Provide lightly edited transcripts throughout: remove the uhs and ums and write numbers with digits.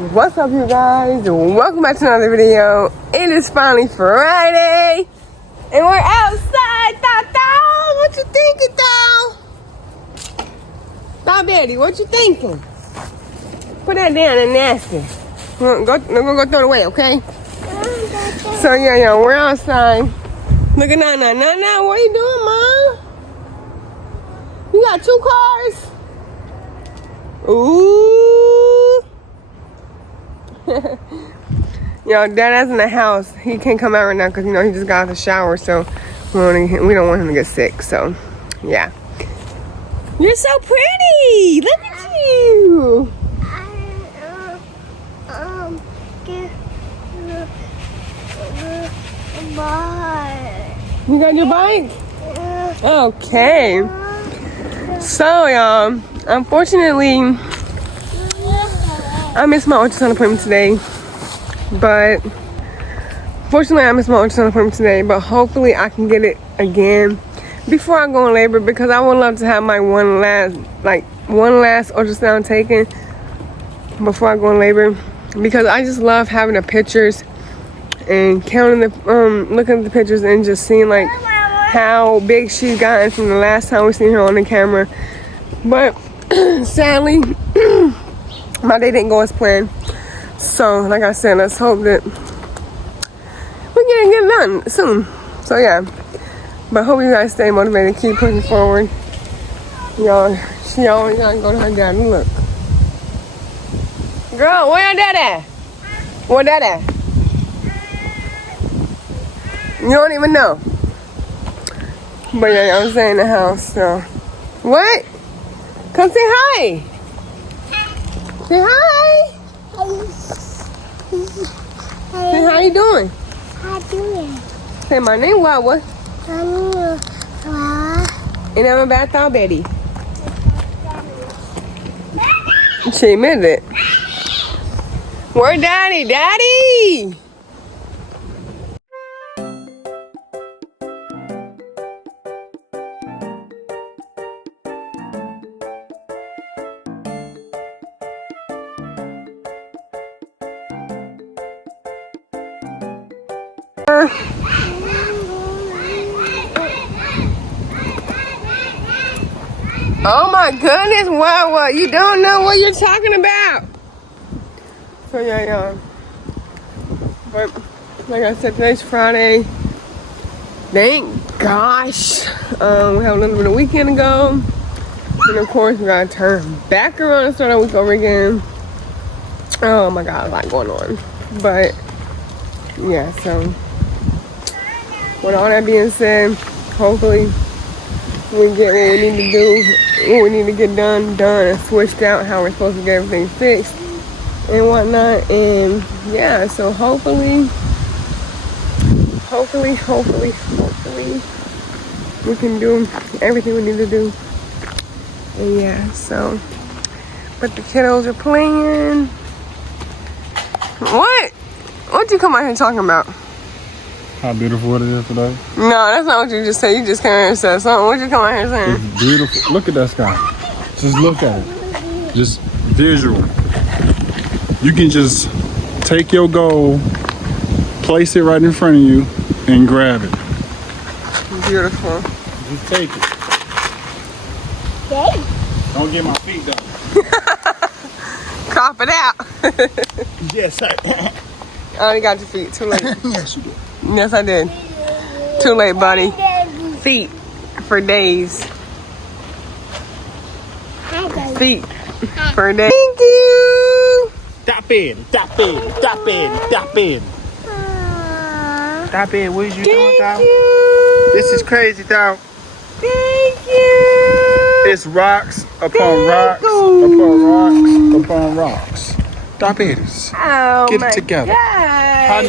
What's up, you guys? Welcome back to another video. It is finally Friday, and we're outside. Dow, what you thinking, Dow? Dow, Betty, what you thinking? Put that down and nasty. Go throw it away, okay? So yeah, we're outside. Look at Nana. Nana, what are you doing, Mom? You got 2 cars? Ooh. Yo, Dada's in the house. He can't come out right now because, he just got out of the shower. So we don't want him to get sick. So, yeah. You're so pretty. Look at you. You got your bike? Okay. So, y'all, unfortunately, I missed my ultrasound appointment today. But hopefully I can get it again before I go in labor, because I would love to have my one last ultrasound taken before I go in labor, because I just love having the pictures and counting looking at the pictures and just seeing like how big she's gotten from the last time we seen her on the camera. But sadly, my day didn't go as planned. So, like I said, let's hope that we can get it done soon. So, yeah. But hope you guys stay motivated. Keep pushing forward. Y'all, she always gotta go to her dad and look. Girl, where your dad at? Where dad at? You don't even know. But, yeah, I'm staying in the house, so. What? Come say hi. Say hi. Hey, how you doing? How you doing? Say, my name Wawa. And I'm about to Betty. She admitted it. Where Daddy? Daddy! Oh my goodness, wow, you don't know what you're talking about. So yeah. But like I said, today's Friday. Thank gosh. We have a little bit of weekend to go. And of course we gotta turn back around and start our week over again. Oh my god, a lot going on. But yeah, so with all that being said, hopefully we get what we need to do, what we need to get done, and switched out how we're supposed to get everything fixed and whatnot. And yeah, so hopefully we can do everything we need to do. And yeah, so, but the kiddos are playing. What you come out here talking about? How beautiful it is today? No, that's not what you just said. You just came here and said something. What you come out here saying? It's beautiful. Look at that sky. Just look at it. Just visual. You can just take your goal, place it right in front of you, and grab it. Beautiful. Just take it. Okay. Don't get my feet done. Crop it out. Yes, I I already got your feet. Too late. Yes, you did. Yes, I did. Too late, buddy. Feet for days. Feet for days. Thank you. Stop it. Stop it. What is you doing, Thank Dow? you. This is crazy, Dow. Thank you. It's rocks upon Thank rocks you. upon rocks upon rocks. Stop it. Oh, Get my it together. God. Hi,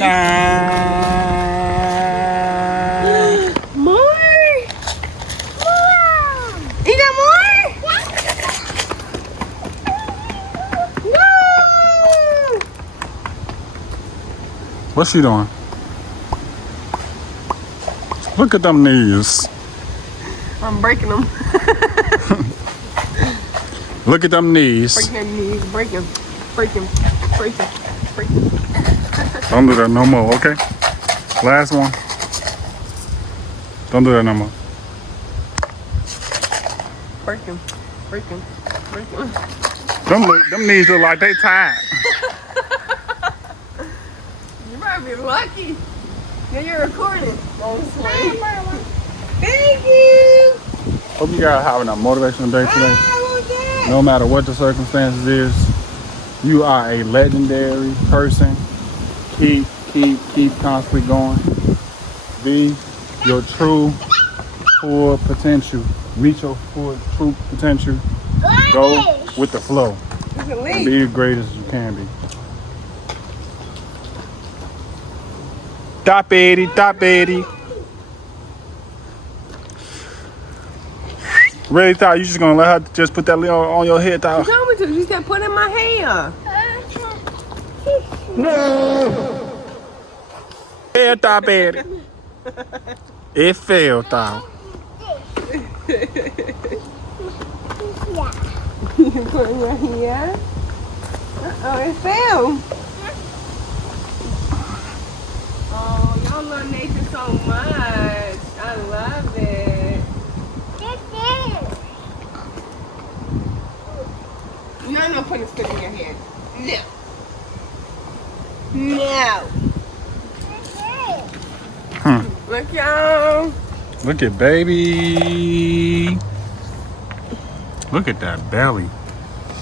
More? You got more? No! What's she doing? Look at them knees. I'm breaking them. Look at them knees. Breaking them knees. Break them. Freaking. Don't do that no more, okay? Last one. Don't do that no more. Freaking. Them knees look like they tired. You might be lucky. Yeah, you're recording. Thank you. Hope you guys having a motivational day today. No matter what the circumstances is, you are a legendary person. Keep constantly going. Be your true full potential. Reach your full true potential. Go with the flow. And be the greatest you can be. Top 80. Really thought you just gonna let her just put that lid on your head, thought? You told me to. You said put it in my hair. Yeah, top 80. It failed, thought. You put it in your hair? Uh-oh, it fell. Oh, y'all love nature so much. I love it. No, I'm not putting a stick in your head. No. Look, y'all. Look at baby. Look at that belly.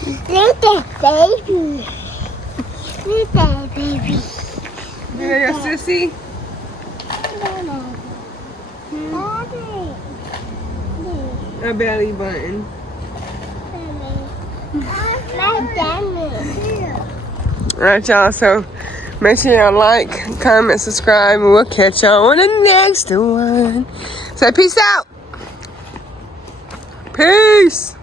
Look at baby. Look at baby. You know your sissy? A belly button. Alright, y'all. So make sure y'all like, comment, subscribe, and we'll catch y'all on the next one. So peace out. Peace.